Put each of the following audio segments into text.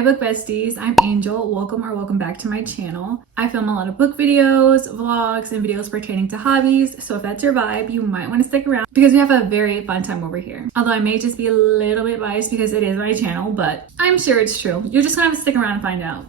Hi book besties, I'm Angel. Welcome back to my channel. I film a lot of book videos, vlogs, and videos pertaining to hobbies, so if that's your vibe, you might want to stick around because we have a very fun time over here. Although I may just be a little bit biased because it is my channel, but I'm sure it's true. You're just gonna have to stick around and find out.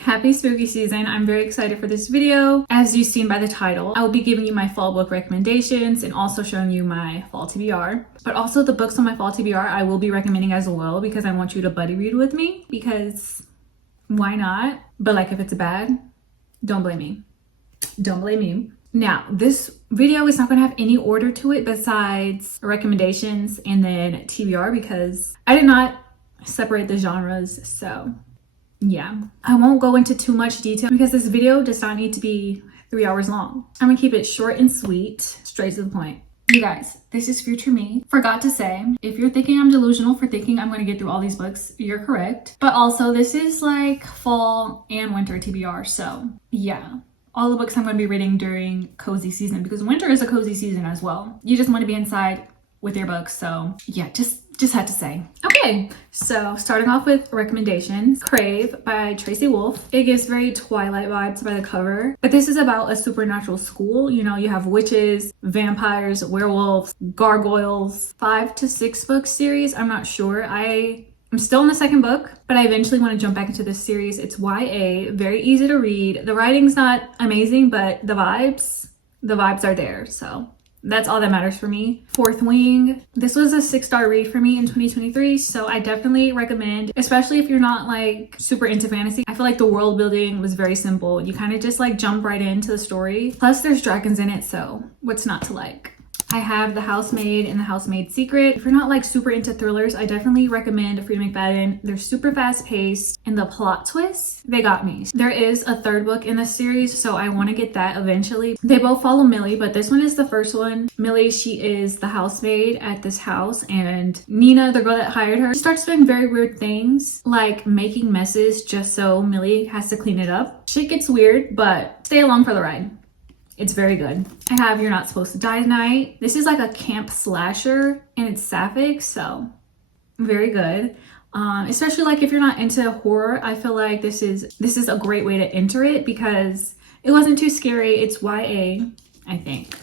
Happy spooky season. I'm very excited for this video. As you've seen by the title, I will be giving you my fall book recommendations and also showing you my fall TBR. But also the books on my fall TBR I will be recommending as well because I want you to buddy read with me because why not? But like if it's bad, don't blame me. Don't blame me. Now, this video is not going to have any order to it besides recommendations and then TBR because I did not separate the genres, so yeah, I won't go into too much detail because this video does not need to be 3 hours long. I'm gonna keep it short and sweet, straight to the point. You guys, this is future me. Forgot to say, if you're thinking I'm delusional for thinking I'm gonna get through all these books, you're correct. But also, this is like fall and winter TBR, so yeah. All the books I'm gonna be reading during cozy season because winter is a cozy season as well. You just want to be inside with your books, so yeah, just had to say. Okay, so starting off with recommendations. Crave by Tracy Wolff. It gives very Twilight vibes by the cover, but this is about a supernatural school. You know, you have witches, vampires, werewolves, gargoyles. 5 to 6 book series, I'm not sure. I'm still in the second book, but I eventually want to jump back into this series. It's YA, very easy to read. The writing's not amazing, but the vibes are there, so that's all that matters for me. Fourth Wing. This was a 6-star read for me in 2023, so I definitely recommend, especially if you're not like super into fantasy. I feel like the world building was very simple. You kind of just like jump right into the story. Plus there's dragons in it, so what's not to like? I have The Housemaid and The Housemaid Secret. If you're not like super into thrillers, I definitely recommend Freida McFadden. They're super fast paced and the plot twists, they got me. There is a third book in this series, so I want to get that eventually. They both follow Millie, but this one is the first one. Millie, she is the housemaid at this house, and Nina, the girl that hired her, starts doing very weird things like making messes just so Millie has to clean it up. Shit gets weird, but stay along for the ride. It's very good. I have You're Not Supposed to Die Tonight. This is like a camp slasher and it's sapphic, so very good. Especially like if you're not into horror, I feel like this is a great way to enter it because it wasn't too scary. It's YA, I think.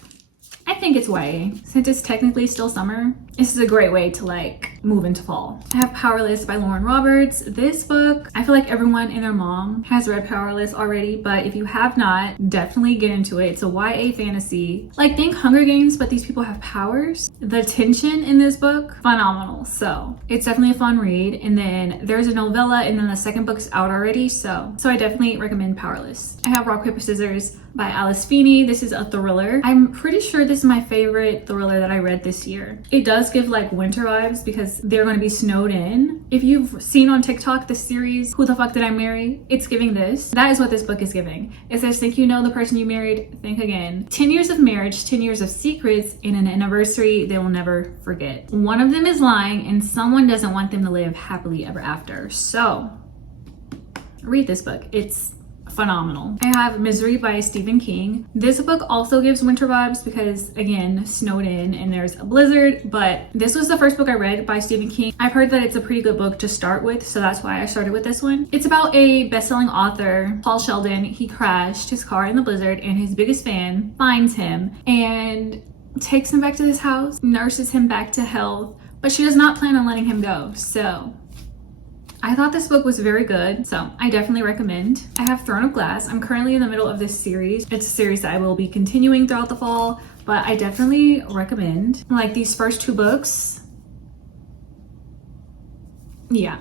I think it's YA. Since it's technically still summer, this is a great way to like move into fall. I have Powerless by Lauren Roberts. This book, I feel like everyone and their mom has read Powerless already, but if you have not, definitely get into it. It's a YA fantasy. Like think Hunger Games, but these people have powers. The tension in this book, phenomenal. So it's definitely a fun read. And then there's a novella and then the second book's out already. So I definitely recommend Powerless. I have Rock, Paper, Scissors by Alice Feeney. This is a thriller. I'm pretty sure this is my favorite thriller that I read this year. It does give like winter vibes because they're going to be snowed in. If you've seen on TikTok the series Who the Fuck Did I Marry, it's giving this. That is what this book is giving. It says, think you know the person you married, think again. 10 years of marriage, 10 years of secrets, and an anniversary they will never forget. One of them is lying and someone doesn't want them to live happily ever after. So read this book. It's phenomenal. I have Misery by Stephen King. This book also gives winter vibes because again, snowed in and there's a blizzard, but this was the first book I read by Stephen King. I've heard that it's a pretty good book to start with, so that's why I started with this one. It's about a best-selling author, Paul Sheldon. He crashed his car in the blizzard and his biggest fan finds him and takes him back to this house, nurses him back to health, but she does not plan on letting him go. So I thought this book was very good, so I definitely recommend. I have Throne of Glass. I'm currently in the middle of this series. It's a series that I will be continuing throughout the fall, but I definitely recommend. Like these first 2 books, yeah,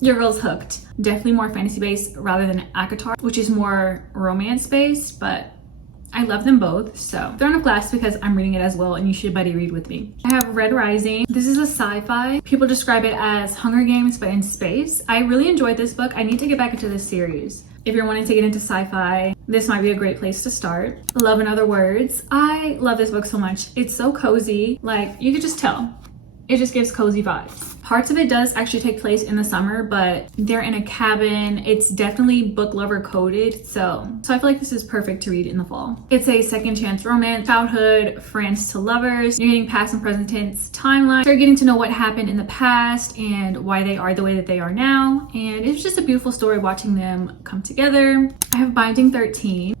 your girl's hooked. Definitely more fantasy based rather than ACOTAR, which is more romance based, but I love them both. So Throne of Glass because I'm reading it as well and you should buddy read with me. I have Red Rising. This is a sci-fi. People describe it as Hunger Games but in space. I really enjoyed this book. I need to get back into this series. If you're wanting to get into sci-fi, this might be a great place to start. Love in Other Words. I love this book so much. It's so cozy. Like you could just tell It just gives cozy vibes. Parts of it does actually take place in the summer, but they're in a cabin. It's definitely book lover coded, so I feel like this is perfect to read in the fall. It's a second chance romance, childhood, friends to lovers. You're getting past and present tense timeline. You're getting to know what happened in the past and why they are the way that they are now. And it's just a beautiful story watching them come together. I have Binding 13.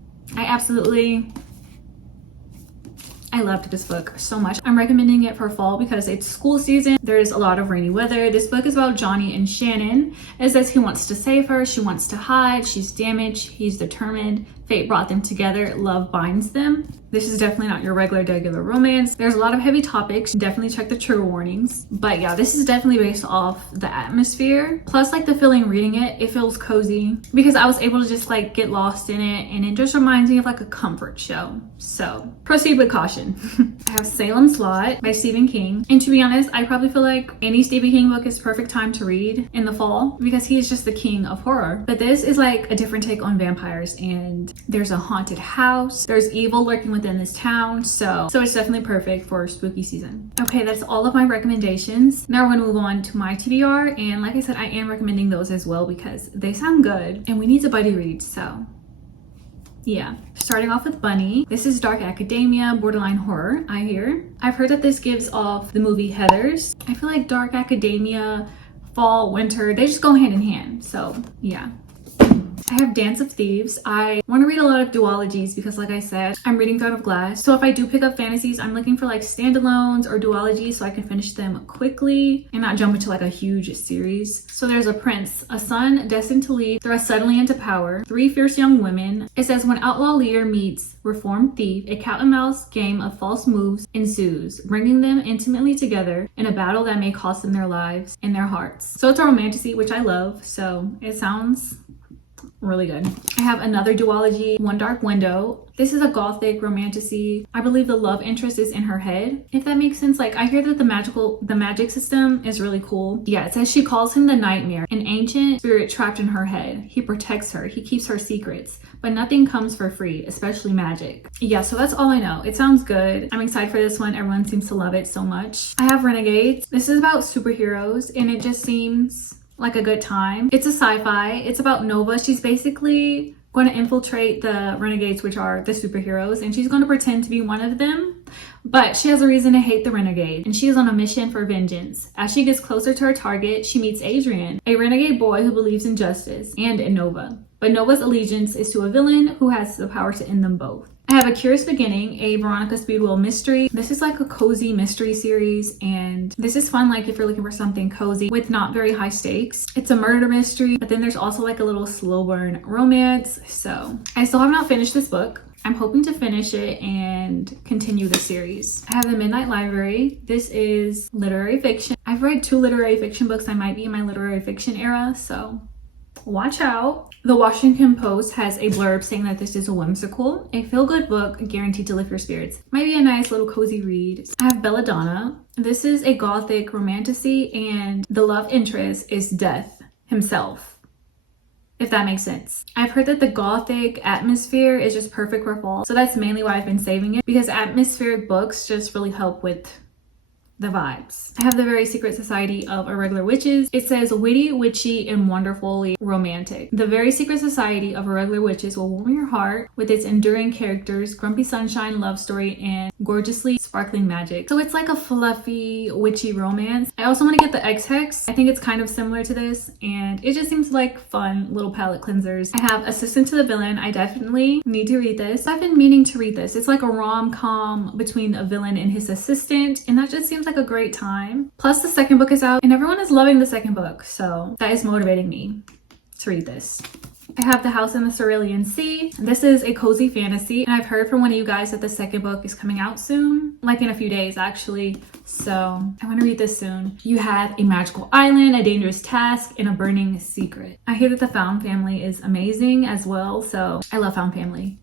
I loved this book so much. I'm recommending it for fall because it's school season. There's a lot of rainy weather. This book is about Johnny and Shannon. It says he wants to save her. She wants to hide. She's damaged. He's determined. Fate brought them together. Love binds them. This is definitely not your regular romance. There's a lot of heavy topics. Definitely check the trigger warnings. But yeah, this is definitely based off the atmosphere. Plus, like the feeling reading it, it feels cozy because I was able to just like get lost in it, and it just reminds me of like a comfort show. So proceed with caution. I have Salems Lot by Stephen King. And to be honest, I probably feel like any Stephen King book is perfect time to read in the fall because he is just the king of horror. But this is like a different take on vampires, and there's a haunted house. There's evil lurking within this town. So it's definitely perfect for spooky season. Okay, that's all of my recommendations. Now we're gonna move on to my TBR. And like I said, I am recommending those as well because they sound good and we need a buddy read, so yeah. Starting off with Bunny. This is dark academia, borderline horror, I hear. I've heard that this gives off the movie Heathers. I feel like dark academia, fall, winter, they just go hand in hand. So yeah. I have Dance of Thieves. I want to read a lot of duologies because like I said, I'm reading Throne of Glass. So if I do pick up fantasies, I'm looking for like standalones or duologies so I can finish them quickly and not jump into like a huge series. So there's a prince, a son destined to lead, thrust suddenly into power, 3 fierce young women. It says when outlaw leader meets reformed thief, a cat and mouse game of false moves ensues, bringing them intimately together in a battle that may cost them their lives and their hearts. So it's a romantasy, which I love. So it sounds really good. I have another duology, One Dark Window. This is a gothic romantasy. I believe the love interest is in her head, if that makes sense. Like I hear that the magic system is really cool. Yeah, it says she calls him the nightmare, an ancient spirit trapped in her head. He protects her, he keeps her secrets, but nothing comes for free, especially magic. Yeah, so that's all I know. It sounds good. I'm excited for this one. Everyone seems to love it so much. I have Renegades. This is about superheroes and it just seems like a good time. It's a sci-fi. It's about Nova. She's basically going to infiltrate the Renegades, which are the superheroes, and she's going to pretend to be one of them, but she has a reason to hate the Renegade, and she is on a mission for vengeance. As she gets closer to her target, she meets Adrian, a renegade boy who believes in justice and in Nova. But Nova's allegiance is to a villain who has the power to end them both. I have A Curious Beginning, a Veronica Speedwell mystery. This is like a cozy mystery series, and this is fun like if you're looking for something cozy with not very high stakes. It's a murder mystery, but then there's also like a little slow burn romance. So I still have not finished this book. I'm hoping to finish it and continue the series. I have The Midnight Library. This is literary fiction. I've read 2 literary fiction books. I might be in my literary fiction era, so watch out. The Washington Post has a blurb saying that this is a whimsical, a feel-good book guaranteed to lift your spirits. Might be a nice little cozy read. I have Belladonna. This is a gothic romantasy and the love interest is Death himself, if that makes sense. I've heard that the gothic atmosphere is just perfect for fall, so that's mainly why I've been saving it, because atmospheric books just really help with the vibes. I have The Very Secret Society of Irregular Witches. It says witty, witchy, and wonderfully romantic. The Very Secret Society of Irregular Witches will warm your heart with its enduring characters, grumpy sunshine, love story, and gorgeously sparkling magic. So it's like a fluffy, witchy romance. I also want to get the X-Hex. I think it's kind of similar to this, and it just seems like fun little palette cleansers. I have Assistant to the Villain. I definitely need to read this. I've been meaning to read this. It's like a rom-com between a villain and his assistant, and that just seems like a great time. Plus the second book is out and everyone is loving the second book, so that is motivating me to read this. I have The House in the Cillian Sea. This is a cozy fantasy, and I've heard from one of you guys that the second book is coming out soon, like in a few days actually, so I want to read this soon. You have a magical island, a dangerous task, and a burning secret. I hear that the found family is amazing as well, so I love found family.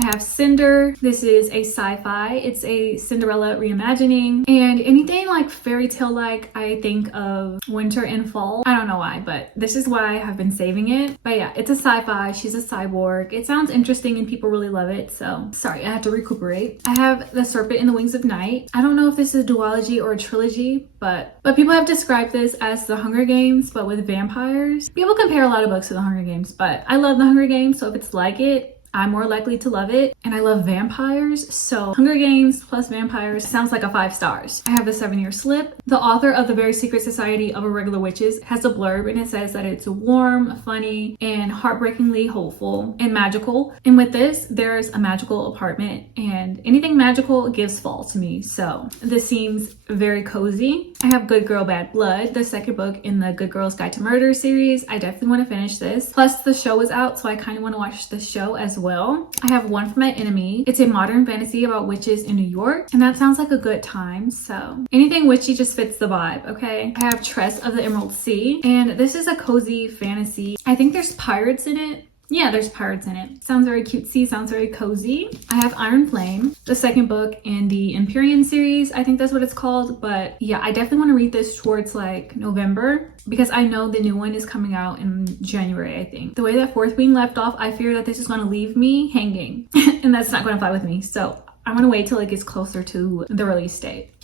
I have Cinder. This is a sci-fi. It's a Cinderella reimagining, and anything like fairy tale like, I think of winter and fall. I don't know why, but this is why I have been saving it. But yeah, it's a sci-fi. She's a cyborg. It sounds interesting and people really love it, so sorry, I had to recuperate. I have The Serpent in the Wings of Night. I don't know if this is a duology or a trilogy, but people have described this as the Hunger Games but with vampires. People compare a lot of books to the Hunger Games, but I love the Hunger Games, so if it's like it, I'm more likely to love it. And I love vampires, so Hunger Games plus vampires sounds like a 5 stars. I have The 7-Year Slip. The author of The Very Secret Society of Irregular Witches has a blurb, and it says that it's warm, funny, and heartbreakingly hopeful and magical. And with this, there's a magical apartment, and anything magical gives fall to me, so this seems very cozy. I have Good Girl Bad Blood, the second book in the Good Girl's Guide to Murder series. I definitely want to finish this. Plus the show is out, so I kind of want to watch the show as well. I have One for My Enemy. It's a modern fantasy about witches in New York, and that sounds like a good time, so anything witchy just fits the vibe, okay? I have Tress of the Emerald Sea, and this is a cozy fantasy. I think there's pirates in it. Yeah, there's pirates in it. Sounds very cutesy, sounds very cozy. I have Iron Flame, the second book in the Empyrean series. I think that's what it's called, but yeah, I definitely want to read this towards like November because I know the new one is coming out in January, I think. The way that Fourth Wing left off, I fear that this is going to leave me hanging and that's not going to fly with me. So I'm going to wait till it gets closer to the release date.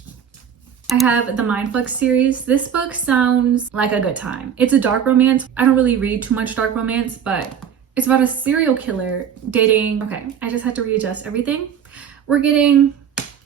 I have the Mindfuck series. This book sounds like a good time. It's a dark romance. I don't really read too much dark romance, but it's about a serial killer dating. Okay, I just had to readjust everything. We're getting,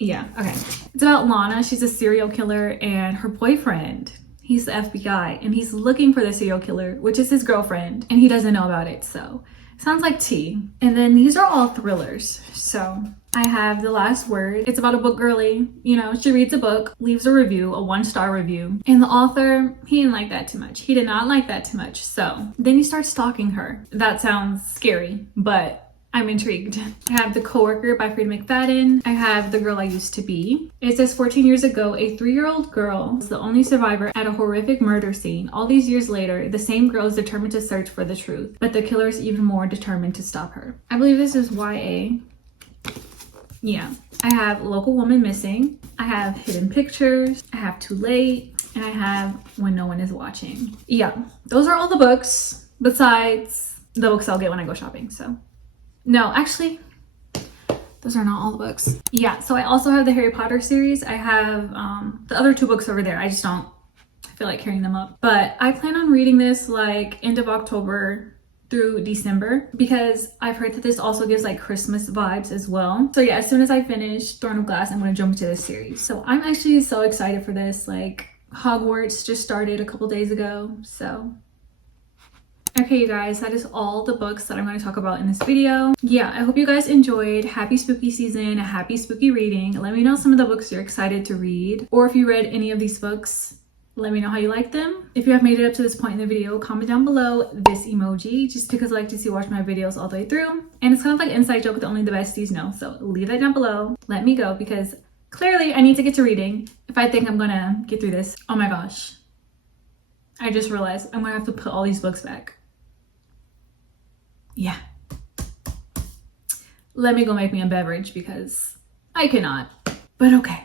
yeah, okay. It's about Lana. She's a serial killer, and her boyfriend, he's the FBI, and he's looking for the serial killer, which is his girlfriend, and he doesn't know about it, so sounds like tea. And then these are all thrillers. So I have The Last Word. It's about a book girly. You know, she reads a book, leaves a review, a 1-star review. And the author, he didn't like that too much. He did not like that too much. So then he starts stalking her. That sounds scary, but I'm intrigued. I have The Cooworker by Frida McFadden. I have The Girl I Used to Be. It says 14 years ago, a 3-year-old girl was the only survivor at a horrific murder scene. All these years later, the same girl is determined to search for the truth, but the killer is even more determined to stop her. I believe this is YA. Yeah. I have Local Woman Missing. I have Hidden Pictures. I have Too Late. And I have When No One Is Watching. Yeah, those are all the books besides the books I'll get when I go shopping, so. No, actually, those are not all the books. Yeah, so I also have the Harry Potter series. I have the other 2 books over there. I just don't feel like carrying them up. But I plan on reading this like end of October through December because I've heard that this also gives like Christmas vibes as well. So yeah, as soon as I finish Throne of Glass, I'm going to jump into this series. So I'm actually so excited for this. Like Hogwarts just started a couple days ago, so. Okay, you guys, that is all the books that I'm going to talk about in this video. Yeah, I hope you guys enjoyed. Happy spooky season, happy spooky reading. Let me know some of the books you're excited to read, or if you read any of these books, let me know how you like them. If you have made it up to this point in the video, comment down below this emoji, just because I like to watch my videos all the way through. And it's kind of like an inside joke that only the besties know, so leave that down below. Let me go, because clearly I need to get to reading if I think I'm gonna get through this. Oh my gosh. I just realized I'm gonna have to put all these books back. Yeah. Let me go make me a beverage because I cannot. But okay.